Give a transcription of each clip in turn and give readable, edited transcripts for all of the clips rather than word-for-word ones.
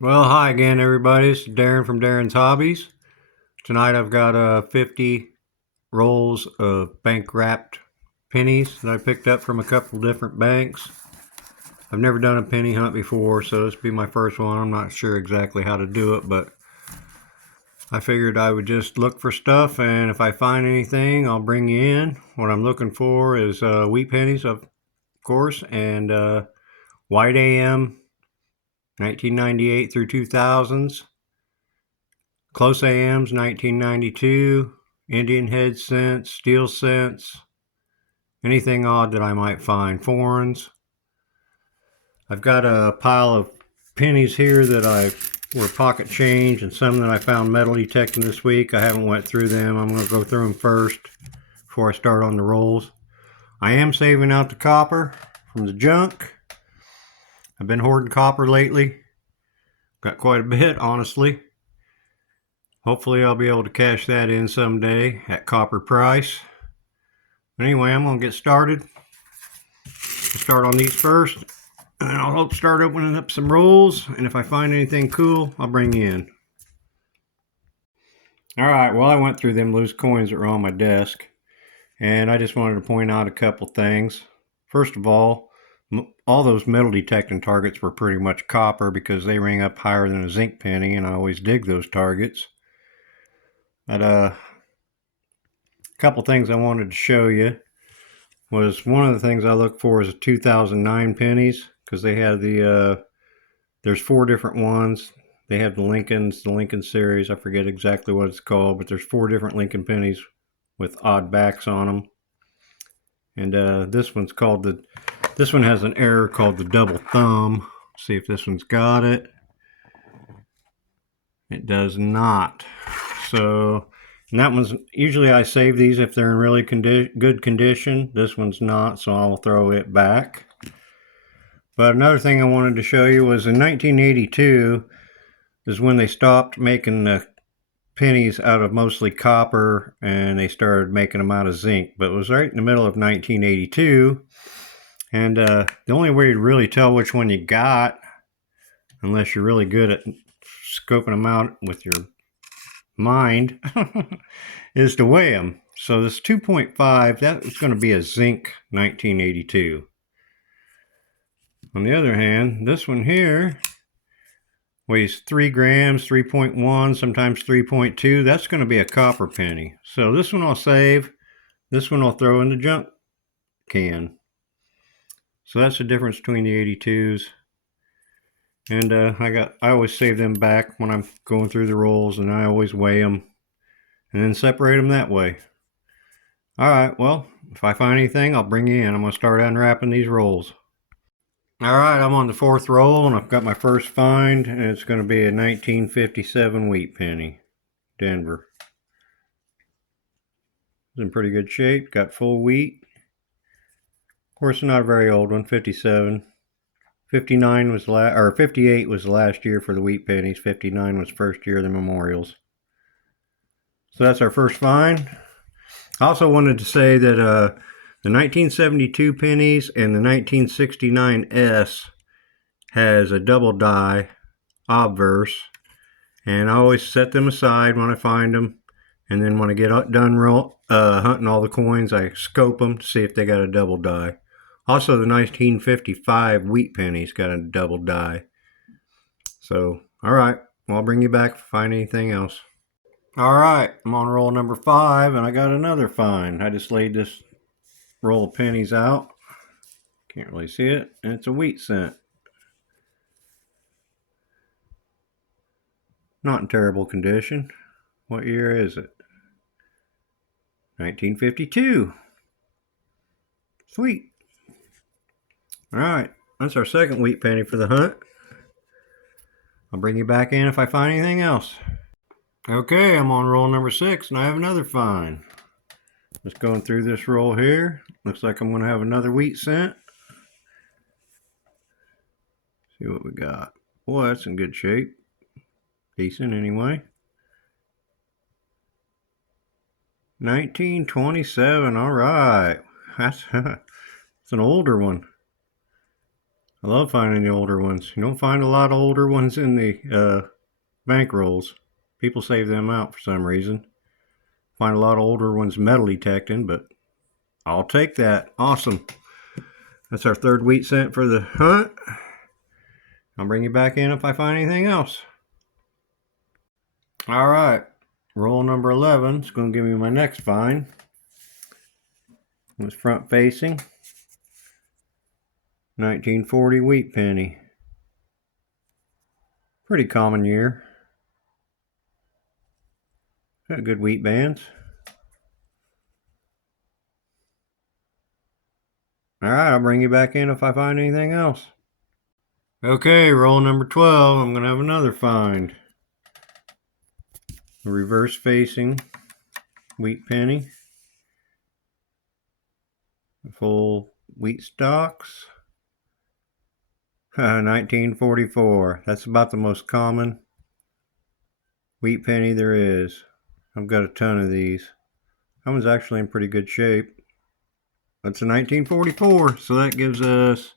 Well, hi again, everybody. This is Darren from Darren's Hobbies. Tonight I've got 50 rolls of bank wrapped pennies that I picked up from a couple different banks. I've never done a penny hunt before, so this will be my first one. I'm not sure exactly how to do it, but I figured I would just look for stuff, and if I find anything, I'll bring you in. What I'm looking for is wheat pennies, of course, and white AM 1998 through 2000s. Close AMs, 1992, Indian head cents, steel cents, anything odd that I might find, foreigns. I've got a pile of pennies here that I were pocket change and some that I found metal detecting this week. I haven't went through them. I'm going to go through them first before I start on the rolls. I am saving out the copper from the junk. I've been hoarding copper lately. Got quite a bit, honestly. Hopefully I'll be able to cash that in someday at copper price. But anyway, I'm going to get started. I'll start on these first, and I'll start opening up some rolls, and if I find anything cool, I'll bring you in. Alright, well I went through them loose coins that were on my desk, and I just wanted to point out a couple things. First of all those metal detecting targets were pretty much copper because they ring up higher than a zinc penny, and I always dig those targets. But a couple things I wanted to show you was one of the things I look for is 2009 pennies, because they have there's 4 different ones. They have the Lincoln series. I forget exactly what it's called, but there's 4 different Lincoln pennies with odd backs on them. And this one has an error called the double thumb. See if this one's got it. It does not. So, and that one's, usually I save these if they're in really good condition. This one's not, so I'll throw it back. But another thing I wanted to show you was in 1982 is when they stopped making the pennies out of mostly copper and they started making them out of zinc. But it was right in the middle of 1982. And the only way to really tell which one you got, unless you're really good at scoping them out with your mind, is to weigh them. So this 2.5, that is going to be a zinc 1982. On the other hand, this one here weighs 3 grams, 3.1, sometimes 3.2. That's going to be a copper penny. So this one I'll save. This one I'll throw in the junk can. So that's the difference between the 82s. And I always save them back when I'm going through the rolls, and I always weigh them and then separate them that way. All right, well, if I find anything, I'll bring you in. I'm going to start unwrapping these rolls. All right, I'm on the 4th roll, and I've got my first find, and it's going to be a 1957 wheat penny, Denver. It's in pretty good shape, got full wheat. Of course, not a very old one, 57. 59 was 58 was the last year for the wheat pennies. 59 was first year of the memorials. So that's our first find. I also wanted to say that the 1972 pennies and the 1969 S has a double die obverse, and I always set them aside when I find them, and then when I get done hunting all the coins, I scope them to see if they got a double die. Also, the 1955 wheat pennies got a double die. So, all right, well, I'll bring you back if I find anything else. All right, I'm on roll number 5, and I got another find. I just laid this roll of pennies out. Can't really see it, and it's a wheat cent. Not in terrible condition. What year is it? 1952. Sweet. All right, that's our second wheat penny for the hunt. I'll bring you back in if I find anything else. Okay, I'm on roll number 6, and I have another find. Just going through this roll here. Looks like I'm going to have another wheat cent. See what we got. Boy, that's in good shape. Decent anyway. 1927, all right. That's an older one. I love finding the older ones. You don't find a lot of older ones in the bank rolls. People save them out for some reason. Find a lot of older ones metal detecting, but I'll take that. Awesome. That's our third wheat scent for the hunt. I'll bring you back in if I find anything else. All right. Roll number 11 is going to give me my next find. It's front facing. 1940 wheat penny. Pretty common year. Got good wheat bands. Alright, I'll bring you back in if I find anything else. Okay, roll number 12. I'm going to have another find. A reverse facing wheat penny. Full wheat stalks. 1944. That's about the most common wheat penny there is. I've got a ton of these. That one's actually in pretty good shape. That's a 1944, so that gives us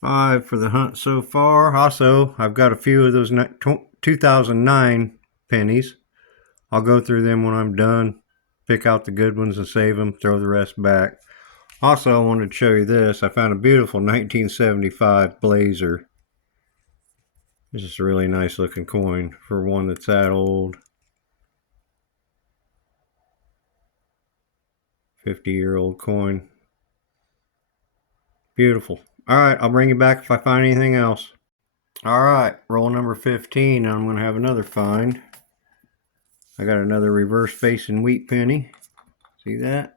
5 for the hunt so far. Also, I've got a few of those 2009 pennies. I'll go through them when I'm done, pick out the good ones and save them, throw the rest back. Also, I wanted to show you this. I found a beautiful 1975 Blazer. This is a really nice looking coin for one that's that old. 50-year-old coin. Beautiful. Alright, I'll bring you back if I find anything else. Alright, roll number 15. I'm going to have another find. I got another reverse facing wheat penny. See that?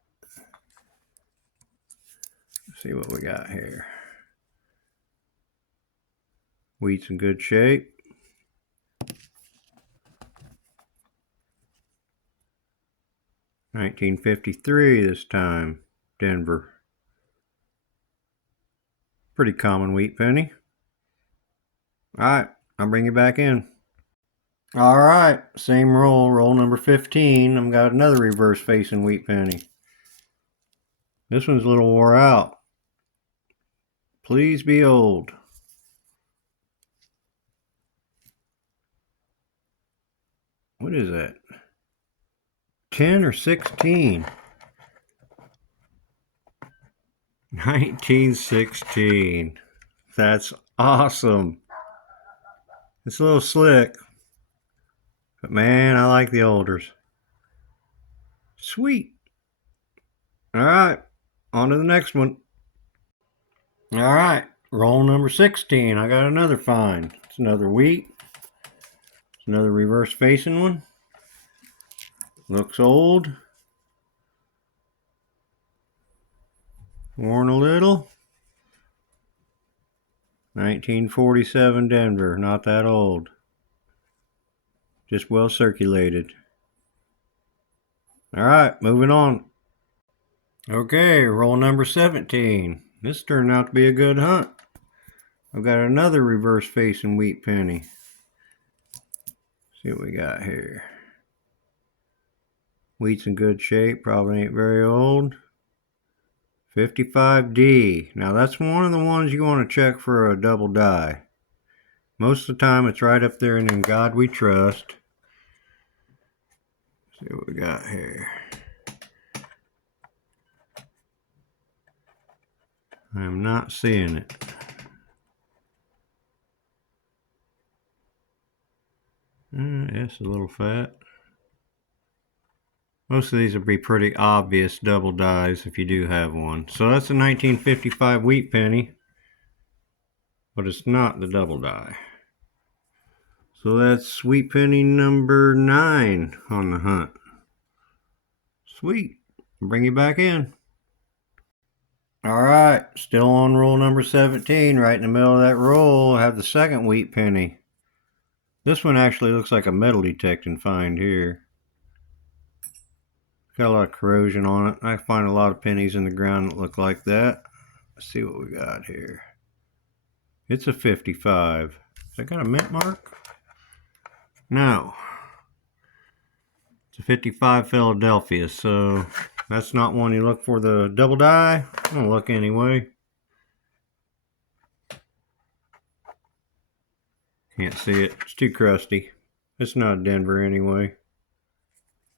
Let's see what we got here. Wheat's in good shape. $1953 this time, Denver. Pretty common wheat penny. Alright, I'll bring you back in. Alright, same roll, roll number 15. I've got another reverse facing wheat penny. This one's a little wore out. Please be old. What is that? 10 or 16? 1916. That's awesome. It's a little slick, but man, I like the olders. Sweet. Alright, on to the next one. Alright, roll number 16. I got another find. It's another wheat. It's another reverse facing one. Looks old. Worn a little. 1947 Denver, not that old. Just well circulated. Alright, moving on. Okay, roll number 17. This turned out to be a good hunt. I've got another reverse facing wheat penny. See what we got here. Wheat's in good shape, probably ain't very old. 55D. Now that's one of the ones you want to check for a double die. Most of the time it's right up there and In God We Trust. See what we got here. I'm not seeing it. It's a little fat. Most of these will be pretty obvious double dies if you do have one. So that's a 1955 wheat penny, but it's not the double die. So that's wheat penny number 9 on the hunt. Sweet. I'll bring you back in. Alright, still on roll number 17. Right in the middle of that roll, I have the second wheat penny. This one actually looks like a metal detecting find here. Got a lot of corrosion on it. I find a lot of pennies in the ground that look like that. Let's see what we got here. It's a 55. Has that got a mint mark? No. It's a 55 Philadelphia, so that's not one you look for the double die. I'm gonna look anyway. Can't see it. It's too crusty. It's not Denver anyway.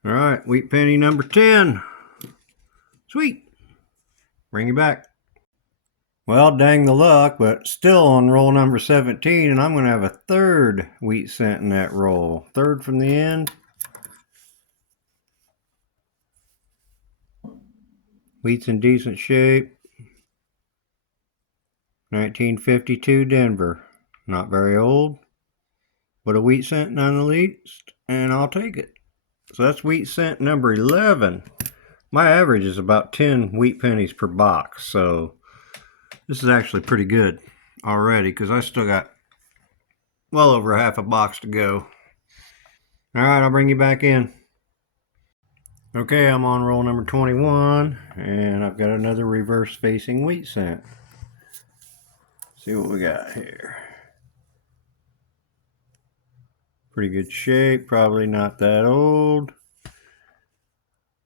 All right, wheat penny number 10. Sweet. Bring you back. Well, dang the luck, but still on roll number 17, and I'm going to have a third wheat cent in that roll. Third from the end. Wheat's in decent shape. 1952 Denver. Not very old, but a wheat cent none the least, and I'll take it. So that's wheat cent number 11. My average is about 10 wheat pennies per box, so this is actually pretty good already because I still got well over half a box to go. All right, I'll bring you back in. Okay, I'm on roll number 21, and I've got another reverse facing wheat cent. See what we got here. Pretty good shape, probably not that old.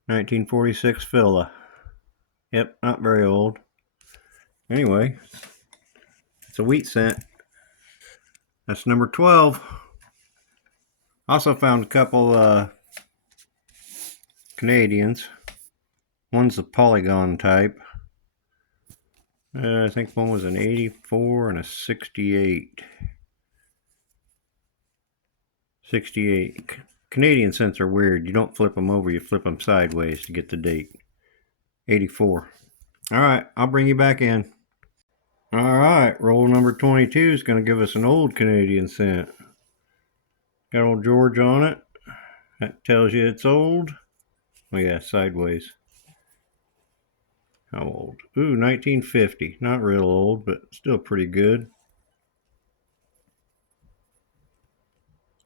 1946 Filla. Yep, not very old. Anyway, it's a wheat cent. That's number 12. Also found a couple Canadians. One's the polygon type. I think one was an 84 and a 68. 68. Canadian cents are weird. You don't flip them over, you flip them sideways to get the date. 84. All right, I'll bring you back in. All right, roll number 22 is going to give us an old Canadian cent. Got old George on it. That tells you it's old. Oh yeah, sideways. How old? Ooh, 1950. Not real old, but still pretty good.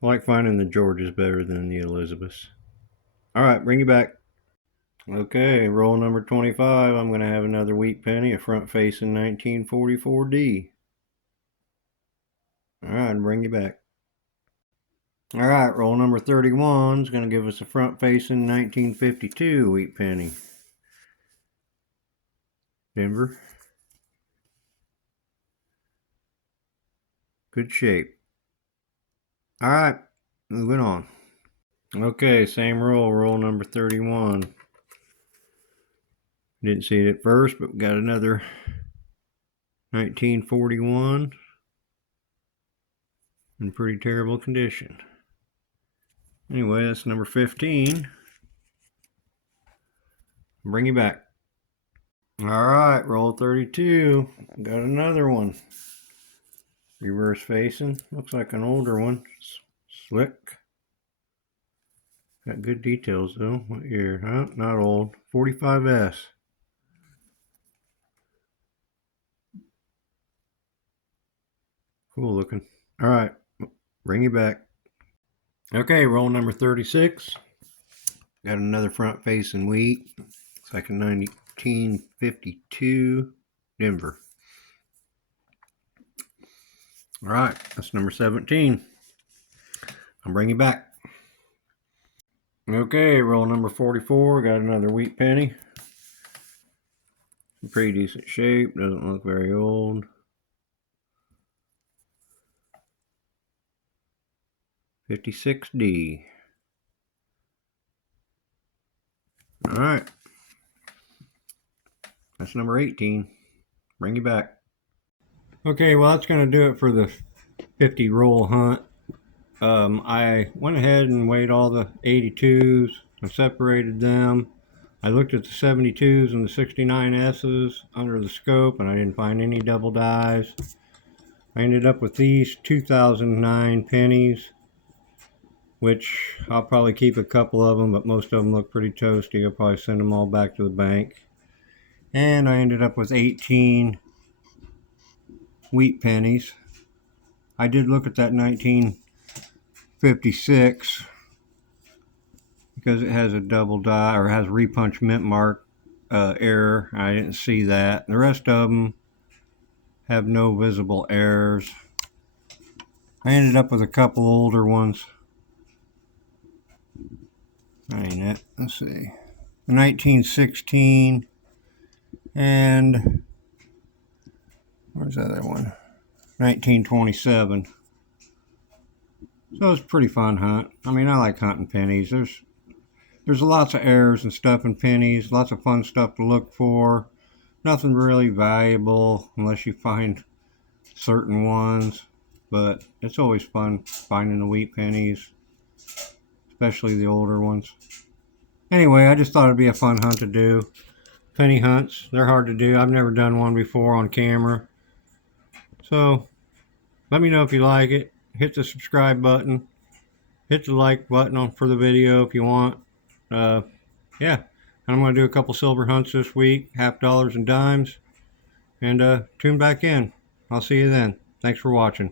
I like finding the Georges better than the Elizabeths. All right, bring you back. Okay, roll number 25. I'm going to have another wheat penny, a front-facing 1944D. All right, bring you back. All right, roll number 31 is going to give us a front-facing 1952 wheat penny. Denver. Good shape. All right, moving on. Okay, same roll number 31. Didn't see it at first, but we got another 1941 in pretty terrible condition. Anyway, that's number 15. Bring you back. All right, roll 32. Got another one. Reverse facing. Looks like an older one. Slick. Got good details though. What year? Huh? Not old. 45S. Cool looking. All right, bring you back. Okay, roll number 36. Got another front facing wheat. Looks like a 1952 Denver. All right, that's number 17. I'll bring you back. Okay, roll number 44. Got another wheat penny. In pretty decent shape. Doesn't look very old. 56D. All right. That's number 18. Bring you back. Okay, well, that's going to do it for the 50 roll hunt. I went ahead and weighed all the 82s and separated them. I looked at the 72s and the 69Ss under the scope, and I didn't find any double dies. I ended up with these 2009 pennies, which I'll probably keep a couple of them, but most of them look pretty toasty. I'll probably send them all back to the bank. And I ended up with 18 wheat pennies. I did look at that 1956 because it has a double die, or has repunch mint mark error. I didn't see that. The rest of them have no visible errors. I ended up with a couple older ones. That ain't it. Let's see. 1916 and where's the other one? 1927. So it's a pretty fun hunt. I mean, I like hunting pennies. There's lots of errors and stuff in pennies, lots of fun stuff to look for. Nothing really valuable unless you find certain ones, but it's always fun finding the wheat pennies, especially the older ones. Anyway, I just thought it'd be a fun hunt to do. Penny hunts, they're hard to do. I've never done one before on camera. So let me know if you like it. Hit the subscribe button. Hit the like button for the video if you want. Yeah, I'm going to do a couple silver hunts this week, $half and dimes. And tune back in. I'll see you then. Thanks for watching.